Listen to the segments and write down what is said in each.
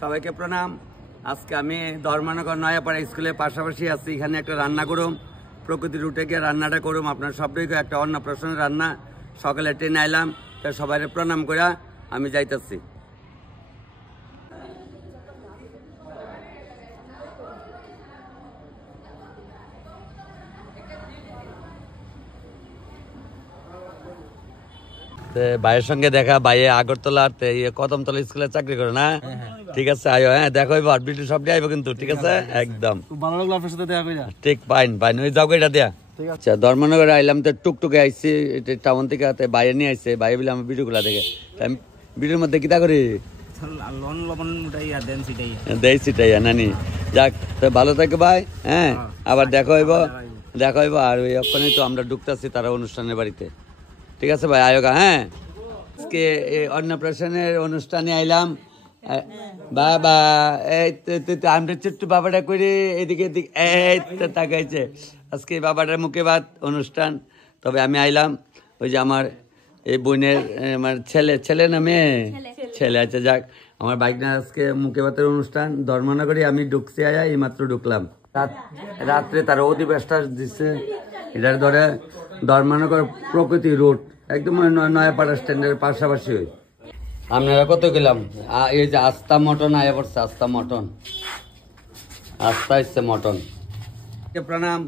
সবাইকে প্রণাম। আজকে আমি ধর্মনগর নয়াপাড়া স্কুলের পাশাপাশি আছি। এখানে একটা রান্না করুম, প্রকৃতি রুটে গিয়ে রান্নাটা করুম। আপনার সবটাই একটা অন্নপ্রাশনের রান্না। সকালে ট্রেনে আইলাম, তা সবাই প্রণাম করে আমি যাইতেছি। ভাইয়ের সঙ্গে দেখা, ভাইয়ে আগরতলার কদমতলা স্কুলে চাকরি করে না? ঠিক আছে, আয়ো। হ্যাঁ, দেখো এবার ভিডিও সব আইবো কিন্তু, ঠিক আছে? একদম ভালো লাগলো আপনার সাথে দেখা কইরা। ঠিক, পাইন পাইন ওই যাও এটা দেয়া। আচ্ছা, ধর্মনগরে আইলাম তো টুকটুকে আইছি টাউন থেকে, বাইরে নিয়ে আইছে। বাইরে বলে আমার ভিডিও গুলা দেখে, আমি ভিডিওর মধ্যে কিতা করি দেই সিটাইয়া নানি। যাক, ভালো থাকে ভাই। হ্যাঁ, আবার দেখা হইব, দেখা হইব। আর ওই ওখানে তো আমরা ঢুকতেছি তারা অনুষ্ঠানের বাড়িতে। ঠিক আছে ভাই, আয়োগা। হ্যাঁ, আজকে অন্নপ্রাশনের অনুষ্ঠানে আইলাম। বাবা আমরা ছোট্ট বাবাটা করে এদিকে এদিকে এই তাকাইছে। আজকে বাবাটার মুখে ভাত অনুষ্ঠান। তবে আমি আইলাম ওই যে আমার এই বোনের আমার ছেলে না মেয়ে? ছেলে। আচ্ছা, যাক, আমার বাইক না আজকে মুখে ভাতের অনুষ্ঠান ধর্মনগরে আমি ঢুকছি, আয়া এই মাত্র ঢুকলাম। রাত্রে তারা অধিবেশটা দিচ্ছে। এটার ধরে ধর্মনগর প্রকৃতি রোড, একদম নয়াপাড়া স্ট্যান্ডের পাশাপাশি। আপনারা কত গেলাম? এই যে আস্থা মটন আয়া পড়ছে, আস্থা মটন, আস্থা এসছে মটন। প্রণাম।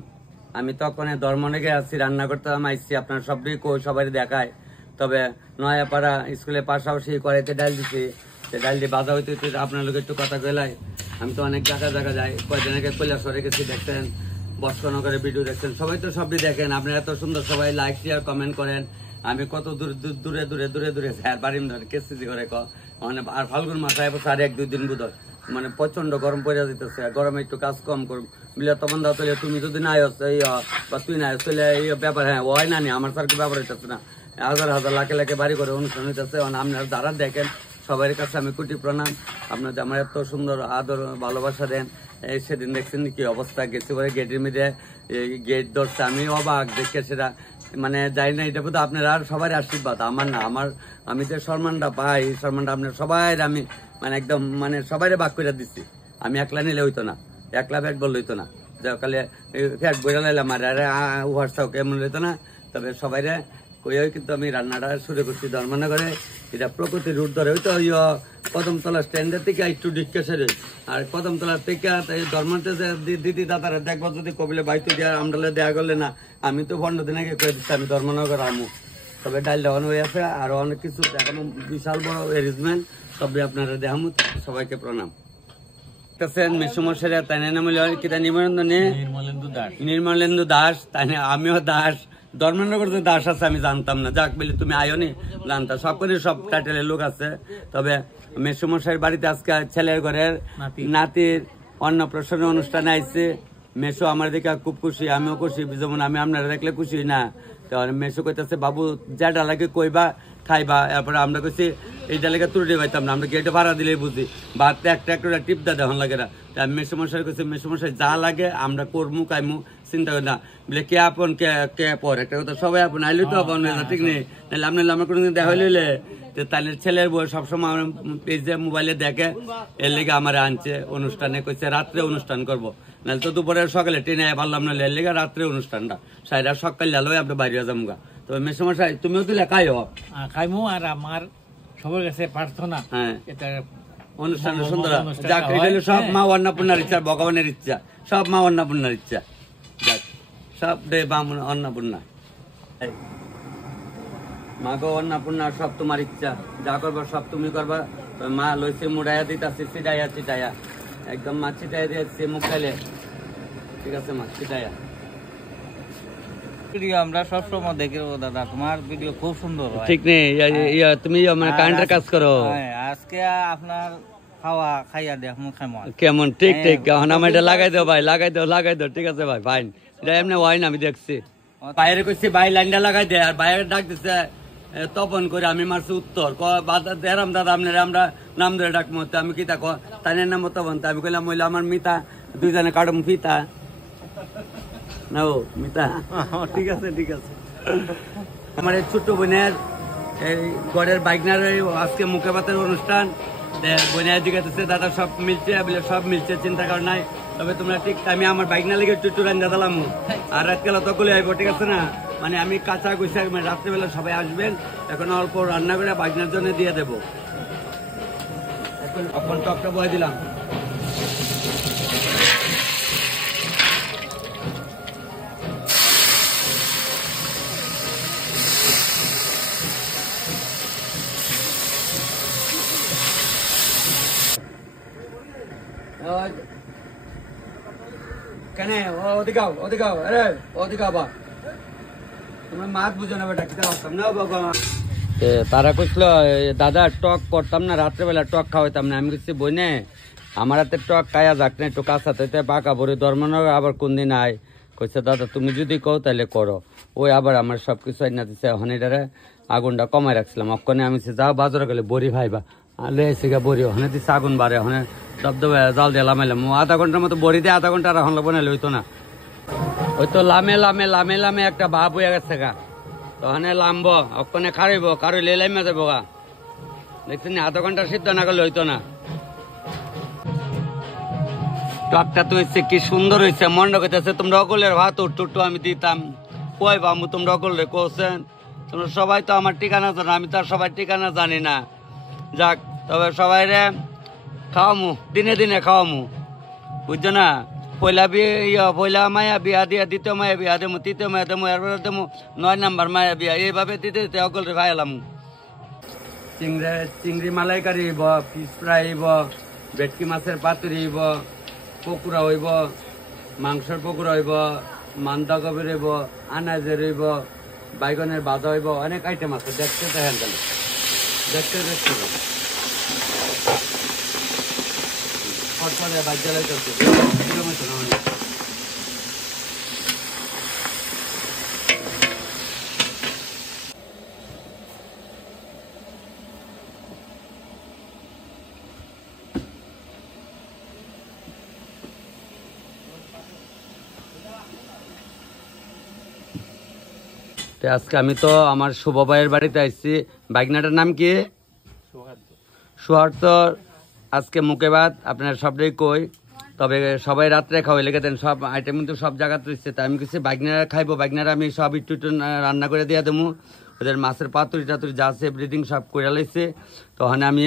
আমি তখন ধর্মনগরে আছি, রান্না করতে আইসি। আপনার সবটাই সবাই দেখায়। তবে নয়াপাড়া স্কুলের পাশাপাশি কড়াইতে ডাল দিচ্ছি, সে ডাল দিয়ে বাধা হইতে হইতে আপনার লোক একটু কথা কইলাই। আমি তো অনেক জায়গা যাই, কয়েকদিন আগে কৈলাসরে গেছি, দেখতেন বর্ষনগরে ভিডিও দেখছেন, সবাই তো সবই দেখেন। আপনারা এত সুন্দর সবাই লাইক শেয়ার কমেন্ট করেন। আমি কত দূরে বাড়ির কেসি করে মানে আর ফাল্গুন মাসায় আর 1-2 দিন বোধ মানে প্রচন্ড গরম পড়ে যেতেছে। গরমে একটু কাজ কম করুন বলে তখন দাও তাহলে তুমি যদি না বা তুই না তাহলে এই ব্যাপার। হ্যাঁ, ওই না আমার সার্কেল ব্যাপার হইতেছে না। হাজার লাখে বাড়ি করে অনুষ্ঠান হইতেছে। আপনারা যারা দেখেন সবার কাছে আমি কোটি প্রণাম। আপনার আমার এত সুন্দর আদর ভালোবাসা দেন। সেদিন দেখছেন কি অবস্থা, গেছি পরে গেটের মধ্যে গেট ধরছে, আমি অবাক দেখে। সেটা মানে যাই না, এটা বোধ আপনার আর সবার আশীর্বাদ, আমার না। আমি যে সম্মানটা পাই, সম্মানটা আপনার সবাই আমি মানে একদম মানে সবাই ভাগ করে দিচ্ছি। আমি একলা নিলে হইতো না, একলা ব্যাগ বললে হইতো না, যাকালে ফ্যাট বইরা লাইলাম আর হোয়াটসঅ্যাপ কেমন হইতো না। তবে সবাই কইও কিন্তু আমি রান্নাটা শুরু করছি ধর্মনগরে। এটা প্রকৃতি রুট ধরে হইতো কদমতলা স্ট্যান্ডের থেকে একটু ডিসকাশনে। আর কদমতলা থেকে ধর্মতে দিদি দাদারা দেখবো যদি কবিলে বাইতো দিয়ে আমরা দেয়া করলে না। আমি তো 15 দিন আগে করে দিচ্ছি আমি ধর্মনগর আমু। তবে ডাল দেওয়ানো হয়ে আছে, আরো অনেক কিছু এখনো বিশাল বড় অ্যারেঞ্জমেন্ট। তবে আপনারা দেখামু। সবাইকে প্রণাম। মেসুমশাইরা তাই নাম কিতা নির্মলেন্দু দাস, তাই আমিও দাস। ধর্মনগর যে দাস আছে আমি জানতাম না। যাক বলি তুমি আয়োনি জানতাম, সব টাইটেলের লোক আছে। তবে মেসুমশাইয়ের বাড়িতে আজকে ছেলের ঘরের নাতির অন্নপ্রাশনের অনুষ্ঠানে আইছে। মেসো আমার দেখে খুব খুশি, আমিও খুশি। যেমন আমি আপনারা দেখলে খুশি না। মেসো কইতেছে বাবু যেটা লাগে কইবা খাইবা। এরপরে আমরা কইছি এইটা লেগে তুলে পাইতাম না, আমরা গেটে ভাড়া দিলেই বুঝি। বাদ একটা টিপ দা দেওয়ান লাগে না। মেসুমশাই কইছে মেসুমশাই যা লাগে আমরা করমু কাইমু, চিন্তা করি না। বলে কে আপন কে পর একটা কথা, সবাই আপন আইলে তো আপন না, ঠিক নেই? তাহলে আপনার আমার কোনোদিন দেখা হইলে তাহলে ছেলের বউ সবসময় আমার পেজে মোবাইলে দেখে, এর লেগে আমার আনছে অনুষ্ঠানে। কইছে রাত্রে অনুষ্ঠান করবো, নাহলে তো দুপুরে সকালে ট্রেনে পারলাম না। এর লেগে রাত্রে অনুষ্ঠানটা সাইরা সকাল লালো আপনি বাইরে যাবো। তবে মেসুমশাই তুমিও দিলে খাইমু। আর আমার সবার কাছে প্রার্থনা, হ্যাঁ, এটা অনুষ্ঠান সুন্দর যাক। এটা হলো সব মা অন্নপূর্ণার ইচ্ছা, ভগবানের ইচ্ছা, সব মা অন্নপূর্ণার ইচ্ছা। যাক, সব দে মা অন্নপূর্ণা, মা গো অন্নপূর্ণা, সব তোমার ইচ্ছা। যা করবা সব তুমি করবা। মা লইছে মুড়াইয়া দিতাছি, চিটাইয়া একদম মা চিটাইয়া দিয়েছে মুখ খাইলে। ঠিক আছে মা, চিটাইয়া। ভিডিও আমরা সবসময় দেখি দাদা, তোমার ভিডিও খুব সুন্দর। ঠিক নেই, তুমি কারেন্টের কাজ করো। আজকে আপনার খাওয়া খাইয়া দেখো কেমন। ঠিক এখন আমার এটা লাগাই দাও ভাই, লাগাই দাও। ঠিক আছে ভাই, ফাইন। এটা এমনি হয় না, আমি দেখছি। বাইরে কইছি ভাই লাইনটা লাগাই দে, আর বাইরে ডাক দিচ্ছে তপন করে। আমি মারছি উত্তর দেরাম দাদা আপনার আমরা নাম ধরে ডাকবো। আমি কি তা তাই নাম তপন। আমি কইলাম মহিলা আমার মিতা, দুইজনে কাটম পিতা না ও মিতা। ঠিক আছে আমার এই ছোট্ট বোনের এই ঘরের বাইকনার আজকে মুখে ভাতের অনুষ্ঠান। বোনের দিকে দাদা সব মিলছে বলে সব মিলছে, চিন্তা কর নাই। তবে তোমরা ঠিক টাইমে আমার বাইক না লেগে একটু রান্না দিলাম, আর রাতকালা তো কলে আইব, ঠিক আছে না? মানে আমি কাঁচা গুছা রাত্রেবেলা সবাই আসবেন, এখন অল্প রান্না করে বাইকনার জন্য দিয়ে দেবো। এখন টকটা বয়ে দিলাম। কেন ওদিকে আরে ওদিকে আবার তোমরা মাছ বুঝো না বেটা, খেতে পারতাম না বাবা। তারা কইছিল দাদা টক করতাম না, রাত্রেবেলা টক খাওয়াইতাম না। আমি কিছু বই নে আমার হাতে টক খাইয়া যাক না, একটু কাঁচাতে পাকা বড়ি ধর্মনগর আবার কোন দিন আয়। কইছে দাদা তুমি যদি কও তাহলে করো। ওই আবার আমার সবকিছু আইনা দিচ্ছে, হনিটারে আগুনটা কমাই রাখছিলাম। অক্ষণে আমি যাও বাজারে গেলে বড়ি ভাইবা আলে এসে বড়ি ওখানে দিচ্ছে আগুন বাড়ে, ওখানে দবদবে জাল দিয়ে লামাইলাম। আধা ঘন্টার মতো বড়ি দিয়ে আধা ঘন্টা আর এখন বানাইলে হইতো না। ওই তো লামে লামে লামে লামে একটা ভাব হয়ে গেছে গা, তখন লামব অক্ষণে খারইব, কারইলে লাইমে যাবো গা। দেখছেন আধা ঘন্টা সিদ্ধ না করলে হইতো না। টকটা তো হচ্ছে কি সুন্দর হয়েছে, মনে করতেছে তোমরা অকলের ভাত উঠটু আমি দিতাম। কই বামু তোমরা অকলে কোসেন, তোমরা সবাই তো আমার ঠিকানা জানো, আমি তো আর সবাই ঠিকানা জানি না। যাক তবে সবাই রে খাওয়ামু, দিনে দিনে খাওয়ামু, বুঝছো না? পয়লা মায়া বিয়া দিয়া, দ্বিতীয় মায়া বিয়া দেবো, তৃতীয় মায়া দেবো, এরপরে দেবো 9 নাম্বার মায়া বিয়া। এইভাবে দিতে দিতে অকল রে খাইলাম। চিংড়ি মালাইকারি হইব, ফিশ ফ্রাই হইব, ভেটকি মাছের পাতুরি হইব, পকুড়া হইব, মাংসের পকুড়া হইব, মান্দা কবির হইব, আনাজের হইব, বাইগনের বাজা হইব, অনেক আইটেম আছে। দেখতে দেখেন গেলে দেখতে দেখতে বাদ জ্বালাই চলছে আজকে আমি তো আমার শুভ ভাইয়ের বাড়িতে আসছি। বাইকনাটার নাম কি? সুহার্ত। আজকে মুখে ভাত আপনার সবটাই কই, তবে সবাই রাত্রে খাওয়াই লেগে দেন, সব আইটেম কিন্তু সব জায়গাতে দিচ্ছে। তাই আমি কিছু বাইকনারা খাইবো, বাইকনারা আমি সব একটু একটু রান্না করে দিয়ে দেবো। ওদের মাছের পাতুরি টাতুরি যা আছে এভরিথিং সব করে লাইছে। তখন আমি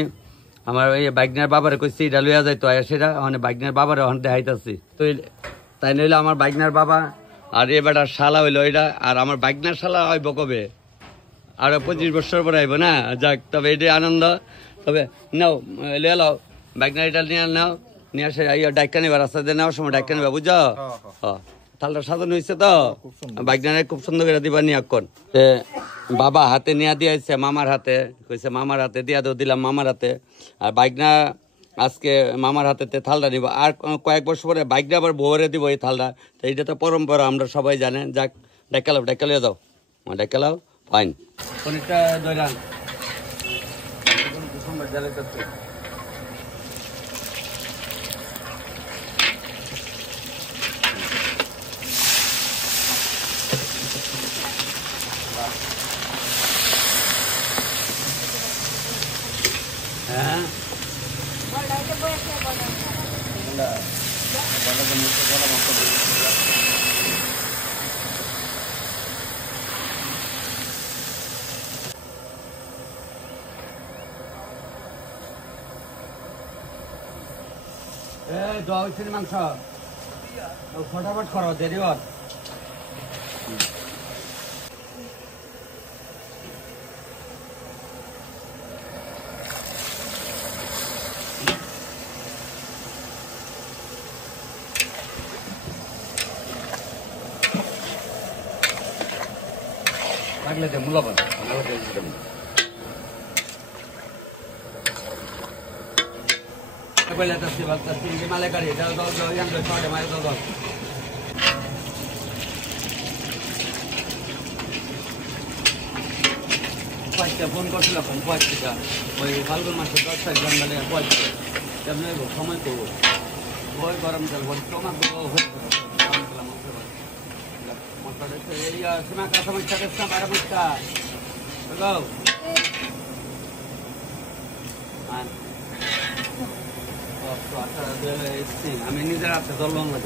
আমার এই বাইকনার বাবারে কইছি এটা লইয়া যাই, তো সেটা ওখানে বাইকনার বাবারে ওখানে দেখাইতেছি। তো তাই নইলে আমার বাইকনার বাবা আর এবার শালা হইলো এটা, আর আমার বাইকনার শালা হইব কবে? আরো 25 বছর পরে আইব না। যাক তবে এটাই আনন্দ। তবে নাও লিয়ে লাও বাইকনার, এটা নিয়ে নাও, নিয়ে আসে ডাক্কা নিবা, রাস্তা দিয়ে নেওয়ার সময় ডাক্কা নিবা, বুঝছো? তালটা সাজানো হয়েছে তো, বাইকনারে খুব সুন্দর করে দিবা নিয়ে এখন। বাবা হাতে নিয়ে দিয়েছে মামার হাতে, কইছে মামার হাতে দিয়া দাও, দিলাম মামার হাতে। আর বাইকনা আজকে মামার হাতে থালটা নিব, আর কয়েক বছর পরে বাইকটা আবার বউরে দিব এই থালটা। তো এইটা তো পরম্পরা, আমরা সবাই জানে। যাক ডাক্কালাও, ডাক্কালিয়ে যাও, ডাক্কালাও ফাইন। অনেকটা দৈরান হ্যাঁ মাংস ফটাফট করো, দেরি হত। লাগলে যে মূল্যবান চিংড়ি মালাইকারি ফোন করছিল, পয়সা ওই ফাল্গুন মাসে 10 তারিখ জন্মালে পয়সা কেমন সময় করবো, ওই গরম জল তোমার সীমা का समस्या किसका 12 मुझका लगाओ। আমি নিজের হাতে ধরলাম না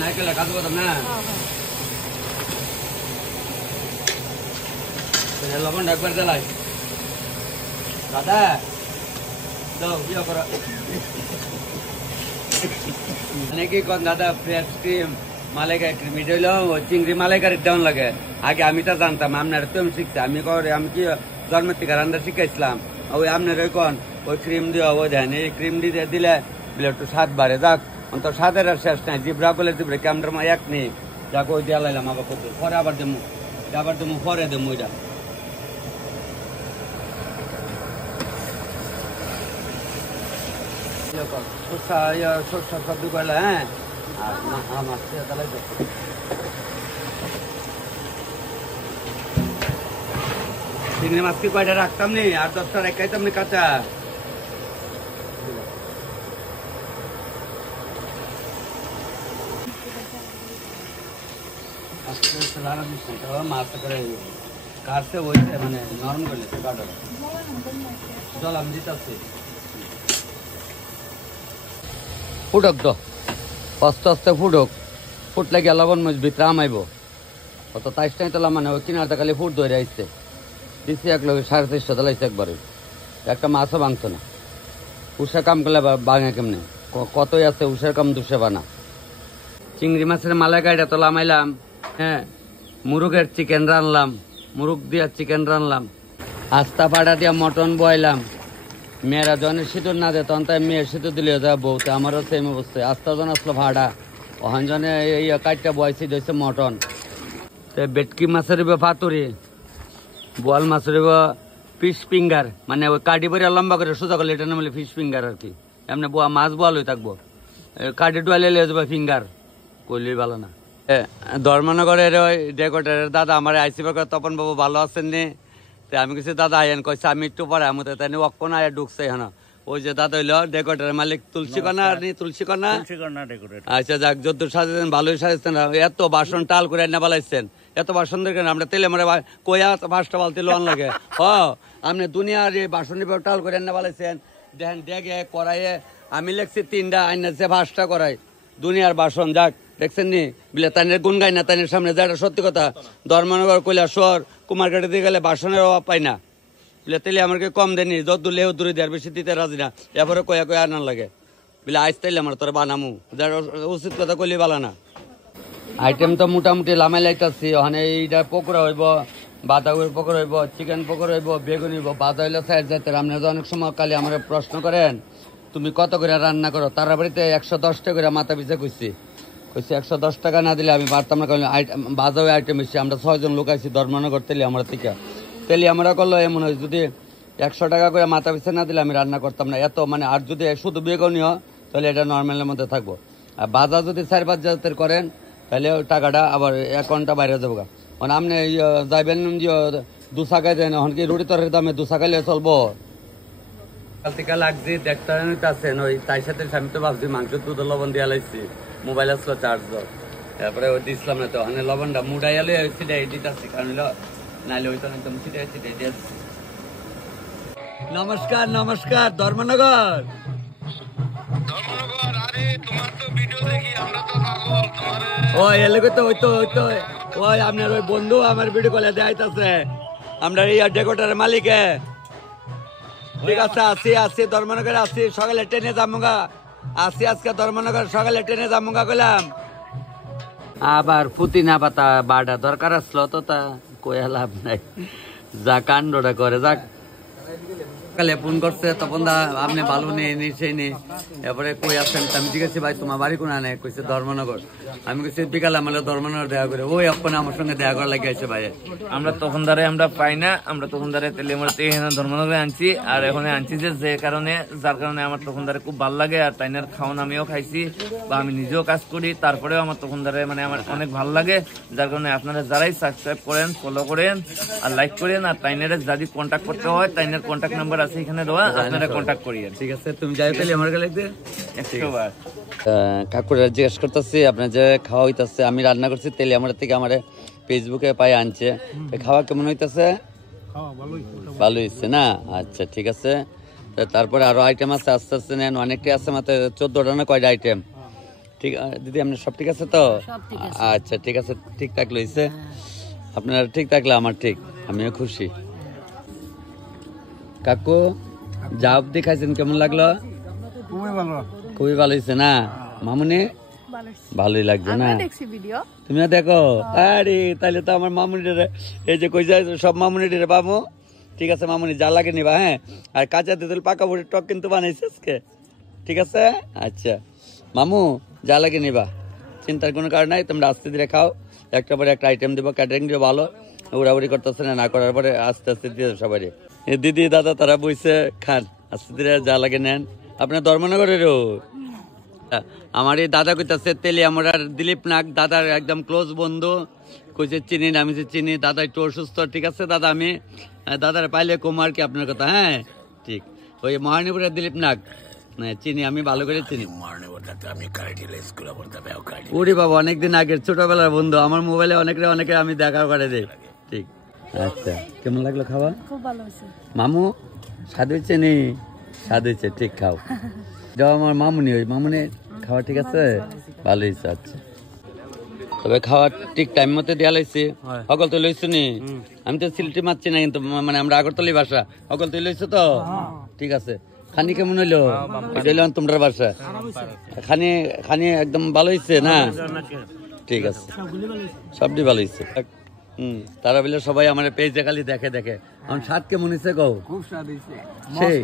নারকেল কাজ করতাম না লবণ একবার জ্বালাই দাদা দাও ইয়ে করো অনেকেই কন দাদা ফ্রেশ ক্রিম মালাইকারি ক্রিম এটা হইলো চিংড়ি মালাইকারি দেওয়ান লাগে আগে আমি তো জানতাম আপনার তো আমি শিখছি আমি কি জন্মের থেকে রান্না শিখাইছিলাম ওই আপনার ওই কন ওই ক্রিম দিয়ে ওই দেন এই ক্রিম দিয়ে দিলে বলে একটু স্বাদ বাড়ে যাক অন্ত স্বাদের আর শেষ নাই জিব্রা বলে জিব্রা ক্যামেরার মা এক নেই যাক ওই দিয়ে লাইলাম আবার কত পরে আবার দেবো পরে দেবো ওইটা সরষা সবজি করলে হ্যাঁ মাছ তাহলে চিংড়ি মাছ কি কয়টা রাখতাম নি আর 10টা রেখাইতাম নি কাঁচা মাছ করে কাটছে ওইটা মানে নরম করলে কাটা জল আমি দিতে ফুটক তো আস্তে আস্তে ফুটলে গিয়ে লবণ মরিচ ভিতরে আমাইব অত তাইসটাই তো মানে ওই কিনারটা খালি ফুট ধরে আসছে দিচ্ছি 450 লাইছে একবারে একটা মাছও ভাঙতো না উষা কাম করলে ভাঙে কেমনে কতই আছে উষার কাম দুষে বানা চিংড়ি মাছের মালাইকারিটা তো লামাইলাম হ্যাঁ মুরগের চিকেন রানলাম মুরগ দিয়ে চিকেন রানলাম আস্তা পাড়া দিয়ে মটন বয়লাম মেয়েরা জনের সিঁদুর না দেয় তখন তাই মেয়ের সিঁদুর দিলে যা বউতে আমারও সেম অবস্থায় আস্তা জন আসলো ভাড়া ওখান জনে এই কাঠটা বয়সি দিয়েছে মটন বেটকি মাছের পাতুরি বোয়াল মাছের ফিশ ফিঙ্গার মানে ওই কাঠি বড়িয়া লম্বা করে সোজা করলে এটা নামলে ফিশ ফিঙ্গার আর কি এমনি মাছ বোয়াল হয়ে থাকবো কাঠি ডুয়ালে লিয়ে যাবে ফিঙ্গার করলেই ভালো না ধর্মনগরের ওই ডেকোরেটারের দাদা আমার আইসিবার করে তপন বাবু ভালো আছেন নি আমি কিছু দাদা আইন কইছে আমি একটু পরে আমি তাই অক্ষণ আয় ঢুকছে এখানে ওই যে দাদা হইলো ডেকোরেটারের মালিক তুলসীকণা তুলসীকণা আচ্ছা যাক যত সাজেছেন ভালোই সাজেছেন এত বাসন টাল করে না বালাইছেন এত বাসন দেখেন আমরা তেলে মরে কয়া 5টা বালতি লোন লাগে আপনি দুনিয়ার এই বাসন টাল করে না বালাইছেন দেখেন ডেকে কড়াইয়ে আমি লেখছি 3টা আইনাছে 5টা করাই দুনিয়ার বাসন যাক দেখছেন নি বিলে তাইনের গুণ গাই না তাইনের সামনে যেটা সত্যি কথা ধর্মনগর কৈলাসর কুমারঘাটে দিয়ে গেলে বাসনের অভাব পাই না বিলে তেলে আমাকে কম দেনি যত দূর লেও দূরে দেওয়ার বেশি দিতে রাজি না এরপরে কয়া আনার লাগে বিলে আইস তাইলে আমার তোর বানামু যার উচিত কথা কইলে বালা না আইটেম তো মোটামুটি লামাই লাইতাছি ওখানে এইটা পকোড়া হইব বাঁধাকপির পকোড়া হইব চিকেন পকোড়া হইব বেগুন হইব বাঁধা হইলে সাইড যাতে আপনারা অনেক সময় কালি আমার প্রশ্ন করেন তুমি কত করে রান্না করো তার বাড়িতে 110 টাকা করে মাথা পিছা কইছি 110 টাকা না দিলে আমি পারতাম না কারণ বাজাও আইটেম এসে আমরা 6 জন লোক আছি ধর্মনগর তেলি আমরা থেকে তেলি আমরা করলো এমন হয় যদি 100 টাকা করে মাথা পিছা না দিলে আমি রান্না করতাম না এত মানে আর যদি শুধু বেগুনিও তাহলে এটা নর্মালের মধ্যে থাকবো আর বাজার যদি 4-5 জাতের করেন তাহলে ওই টাকাটা আবার অ্যাকাউন্টটা বাইরে যাবো মানে আপনি যাইবেন দুশাকায় দেন এখন কি রুটি তরকারির দামে দুশাকাইলে চলবো কাল থেকে লাগছি দেখতে আছেন ওই তাই সাথে আমি তো ভাবছি মাংস দুধ লবণ দিয়ে লাইছি মোবাইল আসলো চার্জ তারপরে ওই দিছিলাম না তো ওখানে লবণটা মুড়াই আলে সিটাই দিতেছি কারণ নাইলে ওই তো একদম সিটাই দিয়েছি নমস্কার নমস্কার ধর্মনগর ওই এলাকা তো ওই আপনার ওই বন্ধু আমার ভিডিও কলে দেখাইতেছে আমরা এই ডেকোরেটারের মালিকে ঠিক আছে আসি ধর্মনগরে আসি সকালে ট্রেনে যামুগা আসি আজকে ধর্মনগর সকালে ট্রেনে যামুগা কইলাম আবার পুতিনা পাতা বাড়া দরকার আসলো তো তা কয়া লাভ নাই যা কাণ্ডটা করে যাক সকালে ফোন করছে তখন আপনি ভালো নেই সেই নেই এরপরে কই আসছেন আমি জিজ্ঞেস ভাই তোমার বাড়ি কোন নেই কইছে ধর্মনগর আমি কইছি বিকালে আমার ধর্মনগর দেখা করে ওই আপনি আমার সঙ্গে দেখা করা লাগে আছে ভাই আমরা তখন দ্বারে আমরা পাই না আমরা তখন দ্বারে তেলিয়ামুড়াতে ধর্মনগরে আনছি আর এখন আনছি যার কারণে আমার তখন দ্বারে খুব ভালো লাগে আর তাইনের খাওয়ান আমিও খাইছি বা আমি নিজেও কাজ করি তারপরেও আমার তখন দ্বারে মানে আমার অনেক ভালো লাগে যার কারণে আপনারা যারাই সাবস্ক্রাইব করেন ফলো করেন আর লাইক করেন আর তাইনের যদি কন্ট্যাক্ট করতে হয় তাইনের কন্ট্যাক্ট নাম্বার আছে এখানে দেওয়া, আপনারা কন্ট্যাক্ট করিয়েন। ঠিক আছে, তুমি যাই তাহলে আমার কাছে লাগবে 100 বার। কাকুরা জিজ্ঞেস করতেছি আপনার যে খাওয়া হইতাছে, আমি রান্না করছি তেলে আমার থেকে আমার ফেসবুকে পাই আনছে, খাওয়া কেমন হইতাছে? ভালো হয়েছে না? আচ্ছা ঠিক আছে। তারপরে আরো আইটেম আছে, আস্তে আস্তে নেন, অনেকটাই আছে, মাত্র 14টা না কয়টা আইটেম? ঠিক দিদি, আপনার সব ঠিক আছে তো? আচ্ছা ঠিক আছে, ঠিক থাকলে হয়েছে, আপনারা ঠিক থাকলে আমার ঠিক, আমিও খুশি। কাকু যা অব্দি খাইছেন কেমন লাগলো? খুবই ভালো হয়েছে না? মামুনি ভালোই লাগছে না? তুমিও দেখো? আরে তাহলে তো আমার মামুনি এই যে কই যায় সব মামুনি পাবো। ঠিক আছে মামুনি, যা লাগে নিবা। হ্যাঁ, আর কাঁচা তেঁতুল পাকা বুড়ির টক কিন্তু বানাইছে আজকে, ঠিক আছে? আচ্ছা মামু, যা লাগে নিবা, চিন্তার কোনো কারণ নাই, তোমরা আস্তে ধীরে খাও, একটা পরে একটা আইটেম দেবো, ক্যাটারিং দিয়ে ভালো, উড়াউড়ি করতেছে না করার পরে আস্তে আস্তে দিয়ে সবাই। দিদি দাদা তারা বইছে, খান আস্তে ধীরে, যা লাগে নেন। আপনার ধর্মনগরেরও আমার এই দাদা কইতাছে তেলি আমার দিলীপ নাগ, দাদার একদম ক্লোজ বন্ধু, কইছে চিনি না, আমি যে চিনি, দাদা একটু অসুস্থ। ঠিক আছে দাদা, আমি দাদার পাইলে কুমার কি আপনার কথা? হ্যাঁ ঠিক, ওই মহানিপুরের দিলীপ নাগ চিনি, আমি ভালো করে চিনি। ওরে বাবা, অনেকদিন আগের ছোটবেলার বন্ধু, আমার মোবাইলে অনেকে আমি দেখা করে দেই। ঠিক আচ্ছা, কেমন লাগলো খাওয়া? খুব ভালো হয়েছে মামু, স্বাদ হয়েছে নি? স্বাদ হয়েছে, ঠিক খাও। যাও আমার মামুনি, ওই মামুনি খাওয়া ঠিক আছে, ভালো হয়েছে। আচ্ছা, তবে খাওয়া ঠিক টাইম মতো দেওয়া লাইছে। সকল তুই লইছো নি? আমি তো সিলেটি মারছি না, কিন্তু মানে আমরা আগরতলি বাসা, সকল তুই লইছো তো? ঠিক আছে। খানি কেমন হইলো? এটা হইলো তোমরা বাসা, খানি খানি একদম ভালো হয়েছে না? ঠিক আছে, সবটি ভালো হয়েছে। তারা বলে সবাই আমার পেজে খালি দেখে দেখে, আমার স্বাদ কেমন হয়েছে গো? খুব স্বাদ হয়েছে, সেই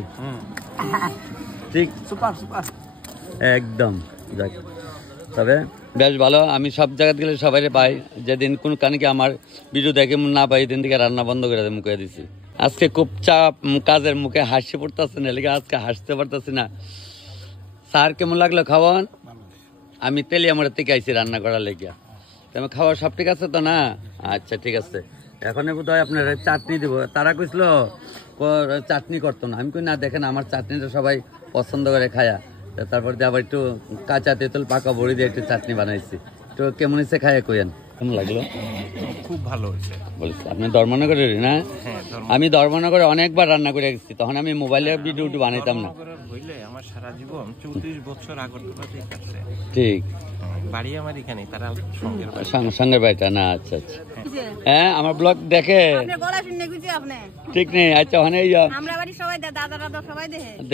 ঠিক সুপার সুপার একদম। যাক, তবে বেশ ভালো, আমি সব জায়গা গেলে সবাই পাই, যেদিন কোন কানে কি আমার ভিডিও দেখে না পাই, দিন থেকে রান্না বন্ধ করে মুখে দিছি। আজকে খুব চাপ কাজের, মুখে হাসি পড়তেছে না, লেগে আজকে হাসতে পারতেছি না। স্যার কেমন লাগলো খাওয়ান? আমি তেলি আমার থেকে আইছি রান্না করার লেগে, তুমি খাওয়া সব ঠিক আছে তো না? আচ্ছা ঠিক আছে। এখন বোধ হয় আপনার চাটনি দিব, তারা কইছিল চাটনি করতো না, আমি কই না, দেখেন আমার চাটনিটা সবাই পছন্দ করে খায়া, তারপর দিয়ে আবার একটু কাঁচা তেঁতুল পাকা বড়ি দিয়ে একটু চাটনি বানাইছি। তো কেমন হয়েছে খায়া কইেন, কেমন লাগলো? খুব ভালো হয়েছে। বলছি আপনি ধর্মনগরের না? আমি ধর্মনগরে অনেকবার রান্না করে গেছি, তখন আমি মোবাইলে ভিডিও বানাইতাম না। হইলে আমার সারা জীবন 34 বছর আগরতলাতেই কাটছে। ঠিক, বাড়ি আমার এখানে, তারা সঙ্গের বাড়িটা না? আচ্ছা আচ্ছা, হ্যাঁ আমার ব্লগ দেখে ঠিক নেই। আচ্ছা, ওখানে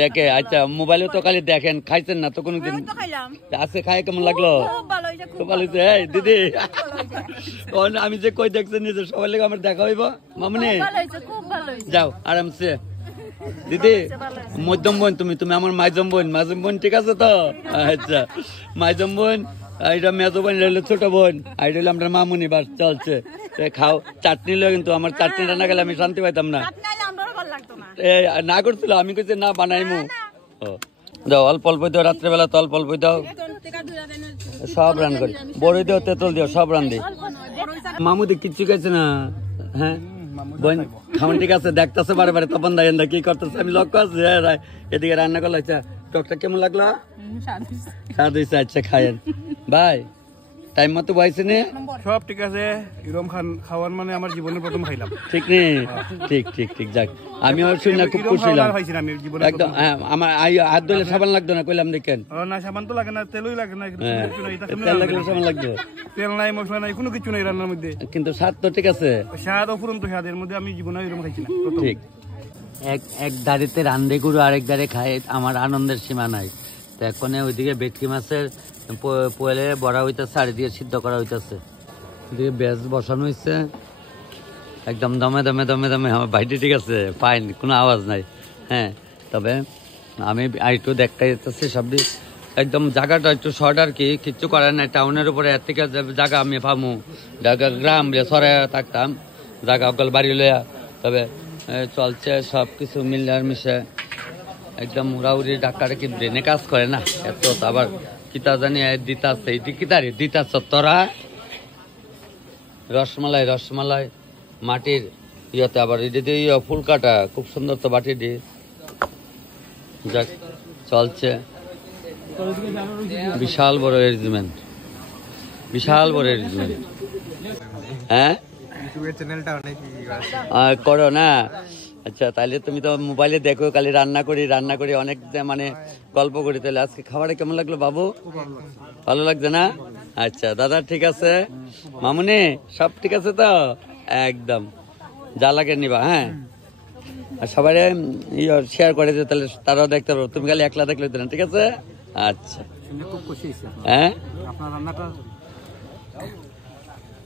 দেখে, আচ্ছা মোবাইলে তো খালি দেখেন, খাইছেন না তো কোনোদিন? আজকে খাই কেমন লাগলো? খুব ভালো হয়েছে। এই দিদি, আমি যে কই দেখছেন নিজে সবাই লেগে আমার দেখা হইব। মামুনি যাও আরামসে। দিদি মধ্যম বোন, তুমি আমার মাইজম বোন, ঠিক আছে তো? আচ্ছা মাইজম বোন, এটা মেজো বোন, রইলো ছোট বোন, আর রইলো আমরা মামুনি, বাস চলছে। খাও, চাটনি লো, কিন্তু আমার চাটনি রান্না গেলে আমি শান্তি পাইতাম না। না করছিল, আমি কইছি না বানাইমু। দাও অল্প অল্প দাও, রাত্রেবেলা তো অল্প অল্প দাও, সব রান করি, বড়ি দিও, তেঁতুল দিও, সব রান দিই। মামুদি কিচ্ছু গেছে না? হ্যাঁ বোন খাওয়ান ঠিক আছে, দেখতেছে বারে বারে, তপন দাই কি করতেছে, আমি লক্ষ্য আছে এদিকে রান্না করলো। আচ্ছা টকটা কেমন লাগলো? স্বাদ হয়েছে। আচ্ছা খায়েন ভাই, টাইম মতো বয়সে নে, সব ঠিক আছে। এরকম খাওয়ান মানে আমার জীবনের প্রথম খাইলাম, ঠিক নেই? ঠিক ঠিক ঠিক, যাক আমি শুনে খুব খুশি হলাম একদম। হ্যাঁ, আমার হাত ধুলে সাবান লাগতো না, কইলাম দেখেন না, সাবান তো লাগে না, তেলই লাগে না, তেল লাগলে সাবান লাগতো, তেল নাই, মশলা নাই, কোনো কিছু নাই রান্নার মধ্যে, কিন্তু স্বাদ তো ঠিক আছে। স্বাদ অফুরন্ত স্বাদ, এর মধ্যে আমি জীবনে এরকম খাইছি না। ঠিক, এক দাঁড়িতে রান্ধে গুরু, আরেক দাঁড়ে খায়, আমার আনন্দের সীমা নাই। তো এখন ওইদিকে ভেটকি মাছের পোয়েলে বড়া হইতেছে, আর এদিকে সিদ্ধ করা হইতেছে, এদিকে বেজ বসানো হয়েছে একদম দমে দমে দমে দমে। আমার ভাইটি ঠিক আছে, ফাইন, কোনো আওয়াজ নাই। হ্যাঁ, তবে আমি একটু দেখতে যেতেছি সব দিক, একদম জায়গাটা একটু শর্ট আর কি, কিচ্ছু করার নাই। টাউনের উপরে এর থেকে জায়গা আমি পামু, জায়গা গ্রাম সরে থাকতাম, জায়গা অকল বাড়ি লইয়া। তবে চলছে সব কিছু মিলে আর মিশে, একদম উড়াউড়ি। ডাক্তারে কি ব্রেনে কাজ করে না এত? আবার কিতা জানি দিতাছে, এটি কিতারি দিতাছ তোরা? রসমালাই মাটির ইয়েতে, আবার এটা দিয়ে ফুল কাটা, খুব সুন্দর তো বাটি দিয়ে যাক চলছে বিশাল বড় অ্যারেঞ্জমেন্ট, বিশাল বড় অ্যারেঞ্জমেন্ট। হ্যাঁ করো না? আচ্ছা তাহলে তুমি তো মোবাইলে দেখো, খালি রান্না করি অনেক মানে গল্প করি। তাহলে আজকে খাবারে কেমন লাগলো বাবু? ভালো লাগছে না? আচ্ছা দাদা ঠিক আছে, মামুনি সব ঠিক আছে তো? একদম যা লাগে নিবা। হ্যাঁ আর সবাই শেয়ার করে দিও, তাহলে তারাও দেখতে পারবো, তুমি খালি একলা দেখলে না। ঠিক আছে আচ্ছা। হ্যাঁ আপনার রান্নাটা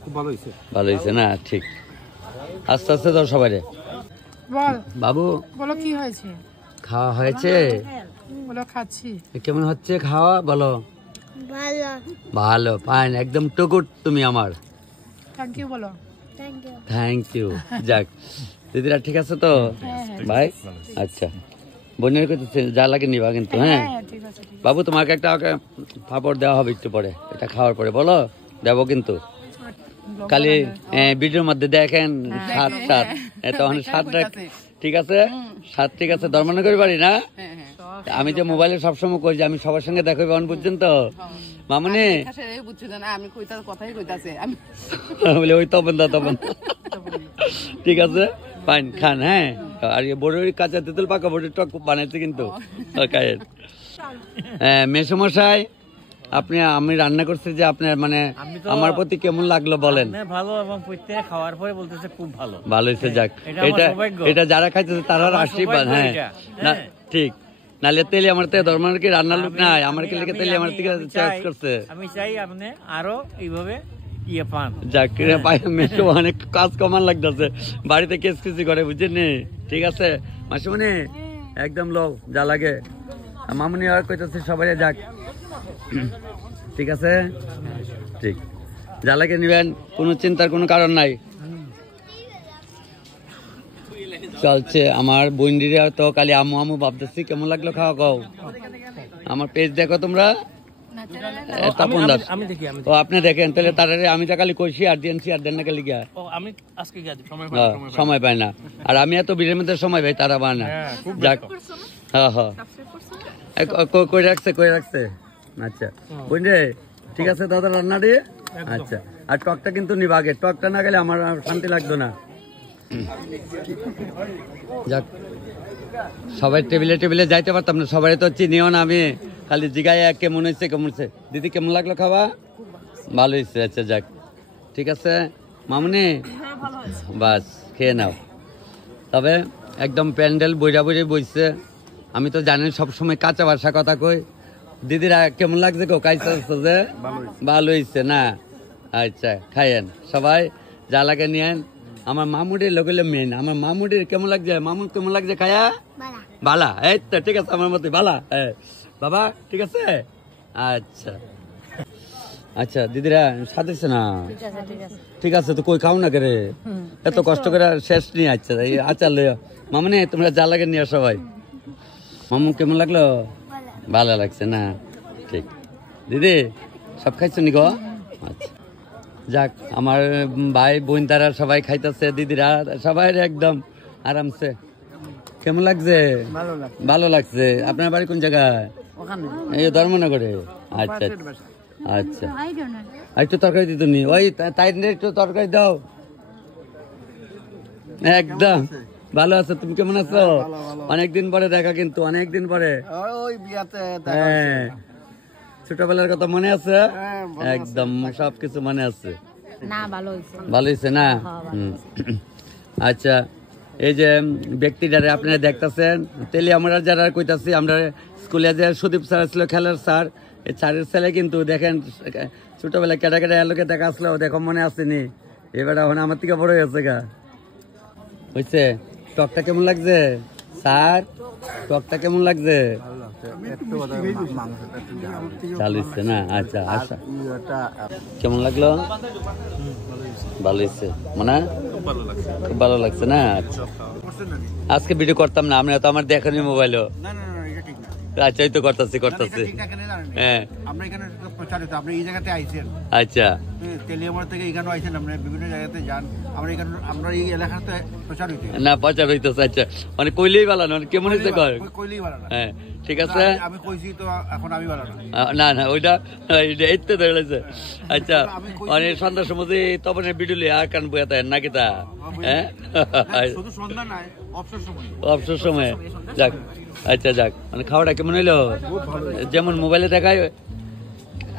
খুব ভালো হয়েছে। ভালো হয়েছে না? ঠিক, আস্তে আস্তে দাও সবাই। বল বাবু বলো কি হয়েছে? খাওয়া হয়েছে? বলো খাচ্ছি। কেমন হচ্ছে খাওয়া বলো? ভালো ফাইন, একদম টুকুট তুমি আমার। থ্যাংক ইউ বলো। Thank you. যাক দিদিরা ঠিক আছে তো ভাই? আচ্ছা বোনের কাছে যা লাগে নিবা কিন্তু। হ্যাঁ ঠিক আছে। বাবু তোমাকে একটা পাপড় দেওয়া হবে একটু পরে, এটা খাওয়ার পরে বলো দেবো কিন্তু। খালি ভিডিওর মধ্যে দেখেন স্বাদ স্বাদ, তখন স্বাদ ঠিক আছে, স্বাদ ঠিক আছে। ধর্মনগর বাড়ি না? আমি যে মোবাইলে সবসময় কই যে আমি সবার সঙ্গে দেখো বন বুঝছেন তো মামুনি? বলে ওই তপন দা তপন। ঠিক আছে ফাইন খান। হ্যাঁ আর বড়ির কাঁচা তেঁতুল পাকা বড়ির টক বানাইছে কিন্তু খায়ের। হ্যাঁ মেসোমশাই আপনি, আমি রান্না করছি যে আপনার মানে আমার প্রতি কেমন লাগলো বলেন? ভালো, এবং প্রত্যেক খাওয়ার পরে বলতেছে খুব ভালো। ভালো হয়েছে যাক, এটা যারা খাইতেছে তারার আশীর্বাদ। হ্যাঁ না ঠিক, নালে তেলে আমার থেকে ধর্মের কি রান্নার লোক নাই, আমার কি লেগে তেলে আমার থেকে চয়েস করছে। আমি চাই আপনি আরো এইভাবে ইয়ে পান। যাক মেসো অনেক কাজ কমান লাগতেছে, বাড়িতে কেস কিছু করে বুঝছেন নি? ঠিক আছে মাসিমণি একদম লো যা লাগে। মামুনি আর কইতেছে সবাই যাক ঠিক আছে, ঠিক যা লাগে নিবেন, কোনো চিন্তার কোনো কারণ নাই। চলছে আমার বন্ডিরা তো কালি আমু আমু ভাবতেছি কেমন লাগলো খাওয়া কও। আমার পেজ দেখো তোমরা তপন দাস। ও আপনি দেখেন তাহলে তারা আমি তো খালি কইছি আর দিন আর দেন না খালি গিয়া সময় পাই না, আর আমি এত ভিড়ের মধ্যে সময় পাই তারা পায় না। যাক হ্যাঁ হ্যাঁ কই রাখছে। আচ্ছা বুঝলে ঠিক আছে দাদা রান্না দিয়ে। আচ্ছা আর টকটা কিন্তু নিবা আগে, টকটা না গেলে আমার শান্তি লাগতো না। যাক সবাই টেবিলে টেবিলে যাইতে পারতাম না, সবাই তো চিনিও না, আমি খালি জিগায় কেমন হয়েছে কেমন হয়েছে। দিদি কেমন লাগলো খাওয়া? ভালো হয়েছে। আচ্ছা যাক ঠিক আছে মামুনি বাস খেয়ে নাও। তবে একদম প্যান্ডেল বইরা বইছে, আমি তো জানি সবসময় কাঁচা ভাষা কথা কই। দিদিরা কেমন লাগছে গো? কাইছে যে ভালো হয়েছে না? আচ্ছা খাইয়েন সবাই, যা লাগে নিয়েন। আমার মামুডির লোকের মেন, আমার মামুডির কেমন লাগছে? মামুর কেমন লাগছে খায়া? বালা। এই তো ঠিক আছে আমার মতে বালা। বাবা ঠিক আছে। আচ্ছা আচ্ছা দিদিরা সাথে না? ঠিক আছে তো কই খাও না করে, এত কষ্ট করে শেষ নিয়ে। আচ্ছা আচ্ছা মামুনি তোমরা যা লাগে নিয়ে সবাই। মামু কেমন লাগলো? ভালো লাগছে না? ঠিক দিদি সব খাইছো নি গো? আচ্ছা যাক আমার ভাই বোন তারা সবাই খাইতেছে, দিদিরা সবাই একদম আরামসে। কেমন লাগছে? ভালো লাগছে। আপনার বাড়ি কোন জায়গায়? এই ধর্মনগরে। আচ্ছা আচ্ছা একটু তরকারি দিত নি, ওই তাই একটু তরকারি দাও। একদম ভালো আছো, তুমি কেমন আছো? অনেকদিন পরে দেখা কিন্তু, অনেকদিন পরে। হ্যাঁ ছোটবেলার কথা মনে আছে? একদম সবকিছু মনে আছে। ভালো হয়েছে না? আচ্ছা এই যে ব্যক্তিটারে আপনারা দেখতেছেন, তেলে আমরা যারা কইতাছি, আমরা স্কুলে যে সুদীপ স্যার ছিল খেলার স্যার, এই স্যারের ছেলে কিন্তু দেখেন ছোটবেলায় কেটা কেটা এলোকে দেখা আসলো, দেখো মনে আসেনি। এবার এখন আমার থেকে বড় হয়েছে গা হয়েছে। টকটা কেমন লাগছে স্যার? টকটা কেমন লাগছে? চালিয়েছে না? আচ্ছা আচ্ছা কেমন লাগলো? ভালো হয়েছে মানে খুব ভালো লাগছে না? আজকে ভিডিও করতাম না, আমরা তো আমার দেখানি মোবাইলও। আচ্ছা এই তো করতেছি হ্যাঁ আমরা এখানে প্রচারিত, আপনি এই জায়গাতে আইছেন, আচ্ছা তেলিয়ামোড় থেকে এখানে আইছেন, আপনি বিভিন্ন জায়গাতে যান, আমরা এখানে আমরা এই এলাকাতে প্রচারিত না প্রচার হইতেছে। আচ্ছা মানে কইলেই ভালো না, কেমন হয়েছে কর কইলেই ভালো না। হ্যাঁ ঠিক আছে, আমি কইছি তো এখন আমি ভালো না। না না ওইটা এই তো ধরেছে। আচ্ছা মানে সন্ধ্যার সময় তপনের বিডুলি আর কান বইয়া তাই নাকি তা হ্যাঁ শুধু সন্ধ্যা নাই, অবসর সময়। অবসর সময় যাক। আচ্ছা যাক, মানে খাওয়াটা কেমন হইলো? যেমন মোবাইলে দেখায়,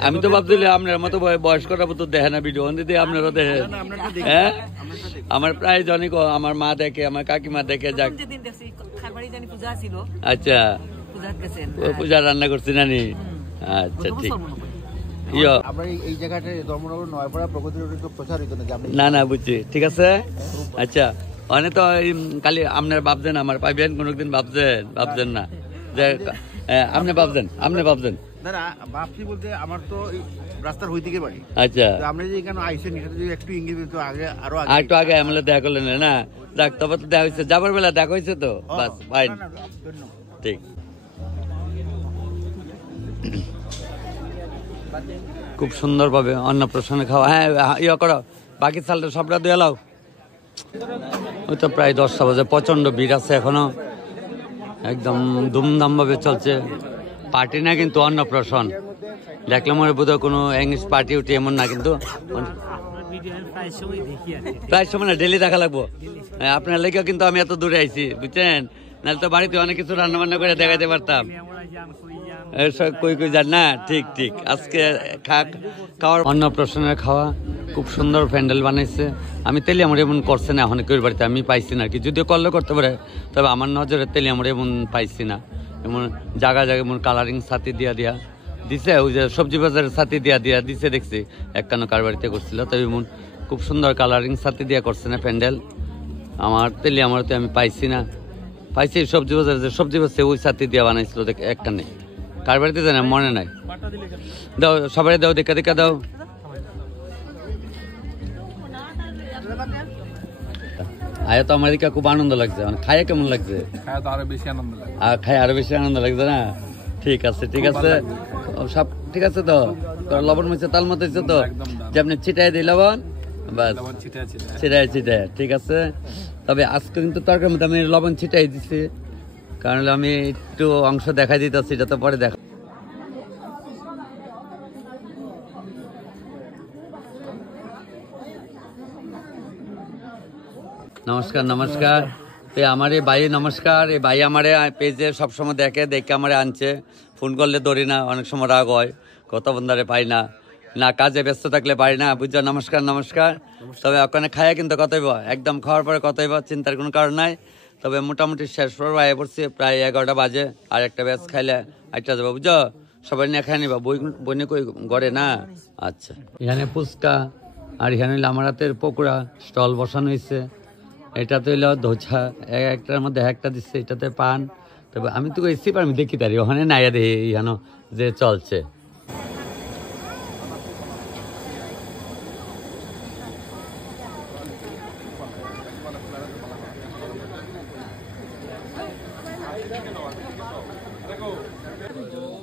আমি তো ভাবছিলাম আপনার মতো বয়স্করা তো দেখে না ভিডিও, দিদি আপনারা দেখে। হ্যাঁ আমার প্রায় জনিক আমার মা দেখে, আমার কাকিমা দেখে। যাক আচ্ছা পূজা রান্না করছি নানি। আচ্ছা ঠিক আমরা এই জায়গাটা ধর্মনগর নয়পাড়া প্রগতি রোডে তো প্রচারিত না না বুঝছি ঠিক আছে। আচ্ছা অনেক তো কালি আপনার ভাবছেন আমার পাইবেন কোনদিন, ভাবছেন না যে আপনি ভাবছেন দাদা ভাবছি বলতে আমার তো রাস্তার হই দিকে বাড়ি। আচ্ছা আপনি যে এখানে আইসেন এটা যদি একটু ইঙ্গিত দিত আগে আরো একটু আগে আমরা দেখা করলেন না, যাক তবে তো দেখা হয়েছে, যাবার বেলা দেখা হয়েছে তো বাস ফাইন ঠিক। খুব সুন্দর ভাবে অন্নপ্রাশনে খাওয়া। হ্যাঁ ইয়ে করো, বাকি চালটা সবটা দিয়ে লাও। ওই তো প্রায় 10টা বাজে, প্রচন্ড ভিড় আছে এখনো, একদম ধুমধাম ভাবে চলছে পার্টি না কিন্তু অন্নপ্রাশন। দেখলাম মনে বোধহয় কোনো ইংলিশ পার্টি উঠি এমন না, কিন্তু প্রায় সময় না ডেলি দেখা লাগবো। আপনার লেগে কিন্তু আমি এত দূরে আইছি বুঝছেন, নাহলে তো বাড়িতে অনেক কিছু রান্না বান্না করে দেখাইতে পারতাম। কই যান না ঠিক ঠিক। আজকে খাওয়ার অন্নপ্রাশনের খাওয়া খুব সুন্দর প্যান্ডেল বানাইছে। আমি তেলিয়ামুড়ি এমন করছে না এখন কেউ বাড়িতে, আমি পাইছি না আর কি, যদিও করলে করতে পারে, তবে আমার নজরে তেলিয়ামুড়ি এমন পাইছি না। এমন জায়গা এমন কালারিং ছাতি দিয়া দিছে, ওই যে সবজি বাজারের ছাতি দিয়া দিছে দেখছি, একখানো কার বাড়িতে করছিল, তবে এমন খুব সুন্দর কালারিং ছাতি দিয়া করছে না প্যান্ডেল। আমার তেলিয়ামুড়িতে আমি পাইছি না, পাইছি সবজি বাজারে যে সবজি বাজারে ওই ছাতি দিয়া বানাইছিল একখানে, কার বাড়িতে জানা মনে নাই। দাও সবাই দাও, দেখা দাও। আয়া তো আমার দিকে খুব আনন্দ লাগছে, মানে খাইয়া কেমন লাগছে? খাই আরো বেশি আনন্দ লাগছে না? ঠিক আছে সব ঠিক আছে তো, লবণ মিশে তাল মতো তো, যে আপনি ছিটাই দিই লবণ, বাস ছিটাই ঠিক আছে। তবে আজকে কিন্তু তরকারির মধ্যে আমি লবণ ছিটাই দিছি, কারণ আমি একটু অংশ দেখাই দিতেছি, এটা তো পরে দেখা। নমস্কার আমার এই ভাই, নমস্কার। এই ভাই আমার পেজে সবসময় দেখে আমার আনছে, ফোন করলে ধরি না, অনেক সময় রাগ হয়, কত বন্ধারে পাই না, কাজে ব্যস্ত থাকলে পারি না, বুঝছো। নমস্কার। তবে ওখানে খাইয়া কিন্তু কতইব, একদম খাওয়ার পরে কতইব, চিন্তার কোনো কারণ নাই। তবে মোটামুটি শেষ পর্ব আয় পড়ছি, প্রায় 11টা বাজে, আর একটা ব্যাচ খাইলে 8টা যাবো, বুঝছো। সবাই নিয়ে খাই নিবা, বইনে কই গড়ে না। আচ্ছা এখানে ফুচকা, আর এখানে হইলে আমার হাতের পকোড়া স্টল বসানো হয়েছে। এটাতে হইলো ধোসা, একটার মধ্যে একটা দিচ্ছে, এটাতে পান। তবে আমি তো এসছি আমি দেখি তারি ওখানে নাইয়া দেখি এখানে যে চলছে।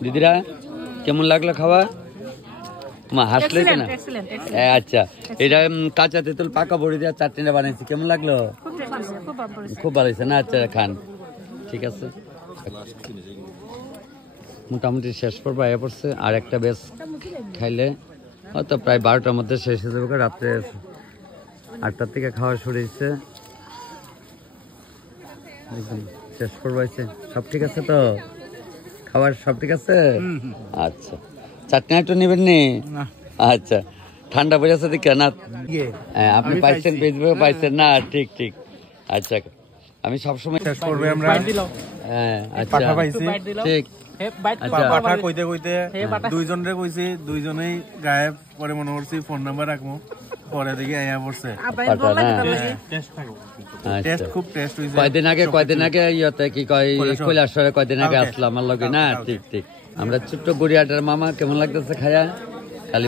দিদিরা কেমন লাগলো খাওয়া? মা হাসলে না? আচ্ছা এটা কাঁচা তেঁতুল পাকা বড়ি দেওয়া চাটনিটা বানাইছি, কেমন লাগলো? খুব ভালো হয়েছে না? আচ্ছা খান, ঠিক আছে। মোটামুটি শেষ পর্ব আয়া পড়ছে, আর একটা বেশ খাইলে হয়তো প্রায় 12টার মধ্যে শেষ হয়ে যাবে। রাত্রে 8টার থেকে খাওয়া শুরু হয়েছে, শেষ পর্ব হয়েছে। সব ঠিক আছে তো? খাবার সব ঠিক আছে? আচ্ছা চাটনি একটু নেবেন নি? আচ্ছা ঠান্ডা পড়েছে দেখে না? আপনি পাইছেন, ফেসবুকে পাইছেন না? ঠিক। আচ্ছা আমি সবসময় শেষ করবে আমরা। হ্যাঁ আচ্ছা পাঠা পাইছি ঠিক। আচ্ছা পাঠা কইতে দুইজনরে কইছি, দুইজনেই গায়েব। পরে মনে করছি ফোন নাম্বার রাখবো, পরে দেখি আয়া পড়ছে। টেস্ট খুব টেস্ট হইছে। কয়দিন আগে ইয়েতে কি কয় কৈলাসরে কয়দিন আগে আসলাম আমার লগে না? ঠিক। আমরা ছোট্ট গড়িয়াটার মামা, কেমন লাগতেছে খায়া? খালি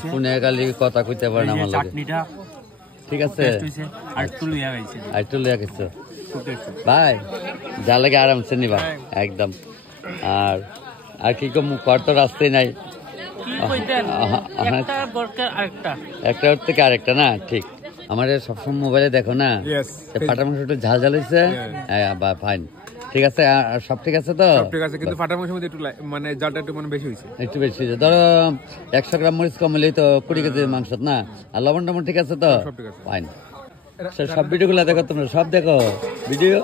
শুনে খালি কথা কইতে পারে না আমার লগে, ঠিক আছে। আর একটু লিয়া গেছো ভাই, যা লাগে আরামসে নিবা একদম। আর আর কি কম কর তো রাস্তায় নাই, একটা ওর থেকে আরেকটা না ঠিক। আমার সবসময় মোবাইলে দেখো না, ফাটা মাংস একটু ঝাল ঝাল হয়েছে বা ফাইন, ঠিক আছে। আর সব ঠিক আছে তো? ঠিক আছে, কিন্তু ফাটা মাংসের মধ্যে একটু মানে জালটা একটু মানে বেশি হয়েছে, একটু বেশি হয়েছে। ধরো 100 গ্রাম মরিচ কম হলেই তো 20 কেজি মাংস না। আর লবণ টবণ ঠিক আছে তো? ফাইন। সব ভিডিও গুলা দেখো তোমরা, সব দেখো ভিডিও?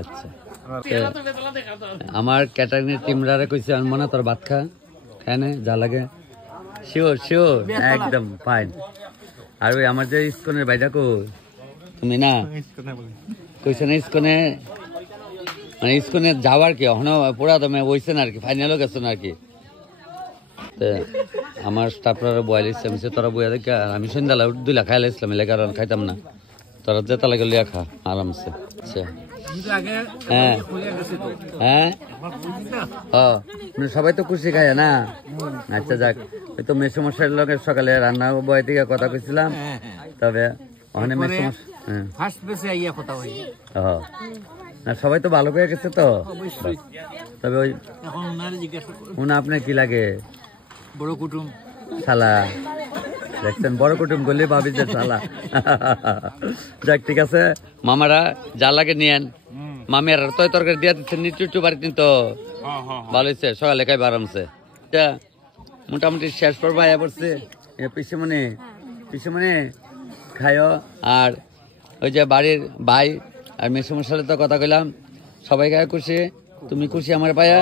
আচ্ছা, আমার ক্যাটারিং টিমরা কইছে আর মনে তোর ভাত খা, খায় না যা লাগে। শিওর শিওর, একদম ফাইন। আর ওই আমার যে ইস্কনের বাইটা কো তুমি না কইছে না ইস্কনে, মানে ইস্কনে যাওয়ার কি এখনো পুরা দমে হইছে না আর কি, ফাইনালও গেছে না আর কি। আমার স্টাফরা বয়াল ইসলাম তোরা বইয়া দেখ, আমি সন্ধ্যালা 2 লাখ খাইলে ইসলাম এলে, কারণ খাইতাম না। তোরা যেতে লাগে লিয়া খা আরামসে। আচ্ছা হ্যাঁ হ্যাঁ সবাই তো খুশি খায় না। আচ্ছা যাক, ওই তো মেসমশাইয়ের লোকের সকালে রান্না বয় থেকে কথা কইছিলাম, তবে ওখানে না সবাই তো ভালো পেয়ে গেছে তো। তবে ওই উনি আপনার কি লাগে বড় কুটুম শালা, দেখছেন বড় কুটুম করলে ভাবি যে শালা। যাক ঠিক আছে, মামারা যা লাগে নিয়েন। মামিয়ার তয় তরকারি দিয়া দিচ্ছেন নিচু বাড়িতে তো ভালো হয়েছে, সকালে খাইবে আরামসে। মোটামুটি শেষ পর্ব আয়া পড়ছে। পিসিমনে খায়ও। আর ওই যে বাড়ির ভাই আর মেসুমের সাথে তো কথা কইলাম, সবাই গায়ে খুশি। তুমি খুশি আমার পায়া?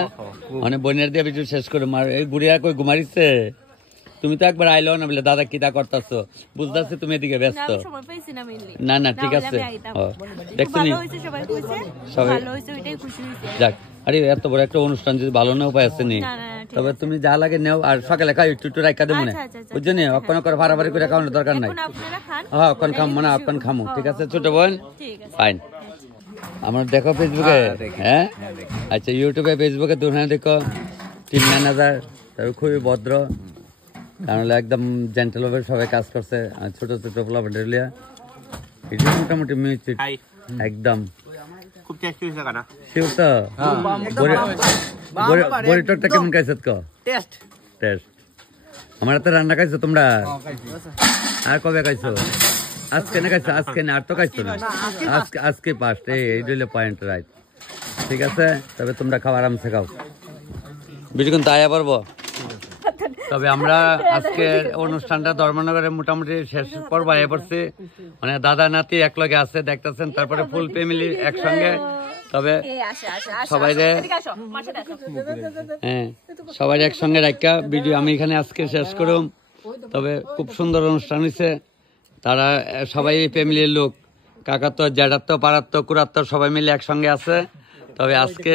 মানে বোনের দিয়ে ভিডিও শেষ করে মার এই বুড়িয়া কই ঘুমারিছে। তুমি তো একবার আইলো না বলে দাদা কিটা করতেছো, বুঝতেছি তুমি এদিকে ব্যস্ত। না না ঠিক আছে, দেখছি সবাই যাক। আরে এত বড় একটা অনুষ্ঠান যদি ভালো না উপায় আছে নি, তবে তুমি যা লাগে নেও। আর সকালে খাই একটু একটু রাখা দেবো না, বুঝছো নি? অক্ষণ করে ভাড়াভাড়ি করে খাওয়ানোর দরকার নাই। হ্যাঁ অক্ষণ খাম মানে অক্ষণ খামো, ঠিক আছে ছোট বোন? ফাইন। আমার দেখো ফেসবুকে, হ্যাঁ আচ্ছা ইউটিউবে ফেসবুকে দুখানে দেখো টিম ম্যানেজার, তবে খুবই ভদ্র, কারণ একদম জেন্টেল ভাবে সবাই কাজ করছে। ছোট ছোট প্লাবলিয়া এটা মোটামুটি মিউজিক একদম খুব টেস্টি হয়েছে কাটা। শিওর তো? বড়িটকটা কেমন খাইছো? Test test. আমার তো রান্না খাইছো তোমরা? আর কবে খাইছো? আজকে না খাইছো? আজকে না, আর তো খাইছো না। আজকে ফার্স্ট, এই হইলে পয়েন্ট রাইট। ঠিক আছে, তবে তোমরা খাও আরামসে খাও, ভিডিও কিন্তু আয়া পারবো। তবে আমরা আজকের অনুষ্ঠানটা ধর্মনগরে মোটামুটি শেষ পর্ব আয়া পড়ছি। মানে দাদা নাতি একলগে আছে দেখতেছেন, তারপরে ফুল ফ্যামিলি একসঙ্গে। তবে সবাই হ্যাঁ সবাই একসঙ্গে রাখা ভিডিও আমি এখানে আজকে শেষ করুম। তবে খুব সুন্দর অনুষ্ঠান হয়েছে। তারা সবাই ফ্যামিলির লোক, কাকাতো জ্যাঠাতো পাড়াতো কুড়াতো সবাই মিলে একসঙ্গে আছে। তবে আজকে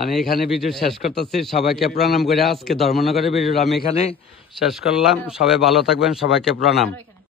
আমি এখানে ভিডিও শেষ করতেছি। সবাইকে প্রণাম করে আজকে ধর্মনগরের ভিডিও আমি এখানে শেষ করলাম। সবাই ভালো থাকবেন, সবাইকে প্রণাম।